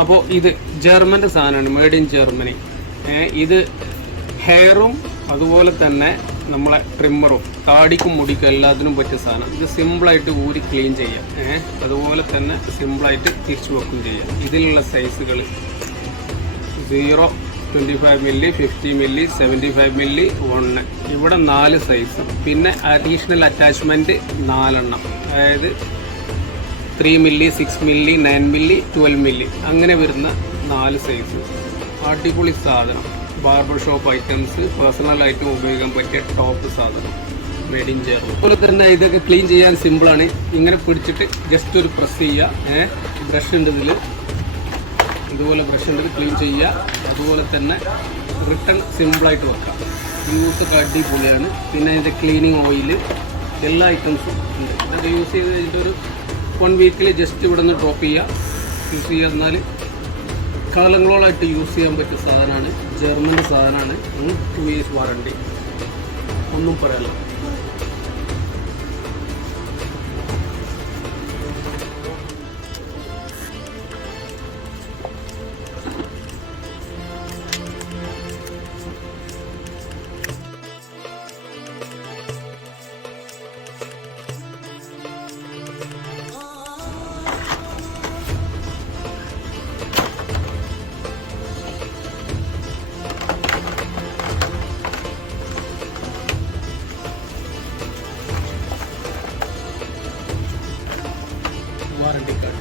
അപ്പോൾ ഇത് ജർമ്മൻ്റെ സാധനമാണ്, മെയ്ഡ് ഇൻ ജർമ്മനി. ഇത് ഹെയറും അതുപോലെ തന്നെ നമ്മളെ ട്രിമ്മറും താടിക്കും മുടിക്കും എല്ലാത്തിനും പറ്റിയ സാധനം. ഇത് സിമ്പിളായിട്ട് ഊരി ക്ലീൻ ചെയ്യാം. അതുപോലെ തന്നെ സിമ്പിളായിട്ട് തിരിച്ചു വെക്കും ചെയ്യാം. ഇതിലുള്ള സൈസുകൾ 0, 25 മില്ലി, 50 മില്ലി, 75 മില്ലി, 1. ഇവിടെ 4 സൈസ്. പിന്നെ അഡീഷണൽ അറ്റാച്ച്മെൻറ്റ് 4 എണ്ണം. അതായത് 3 മില്ലി, 6 മില്ലി, 9 മില്ലി, 12 മില്ലി അങ്ങനെ വരുന്ന 4 സൈസ്. അടിപൊളി സാധനം. ബാർബർ ഷോപ്പ് ഐറ്റംസ്, പേഴ്സണലായിട്ടും ഉപയോഗിക്കാൻ പറ്റിയ ടോപ്പ് സാധനം, മെയ്ഡ് ഇൻ ജർമ്മനി. അതുപോലെ തന്നെ ഇതൊക്കെ ക്ലീൻ ചെയ്യാൻ സിമ്പിളാണ്. ഇങ്ങനെ പിടിച്ചിട്ട് ജസ്റ്റ് ഒരു പ്രസ് ചെയ്യുക. ബ്രഷ് ഉണ്ട് ഇതിൽ, ഇതുപോലെ ബ്രഷ് ഉണ്ട്, ക്ലീൻ ചെയ്യുക. അതുപോലെ തന്നെ റിട്ടേൺ സിമ്പിളായിട്ട് വെക്കാം. യൂസൊക്കെ അടിപൊളിയാണ്. പിന്നെ ഇതിൻ്റെ ക്ലീനിങ് ഓയിൽ എല്ലാ ഐറ്റംസും ഉണ്ട്. ഇതൊക്കെ യൂസ് ചെയ്ത് കഴിഞ്ഞിട്ടൊരു 1 വീക്കിൽ ജസ്റ്റ് ഇവിടെ നിന്ന് ഡ്രോപ്പ് ചെയ്യുക. യൂസ് ചെയ്യുക എന്നാൽ കാലങ്ങളോളായിട്ട് യൂസ് ചെയ്യാൻ പറ്റിയ സാധനമാണ്. ജർമ്മൻ്റെ സാധനമാണ്. 2 years വാറണ്ടി, ഒന്നും പറയാനില്ല. Warranty card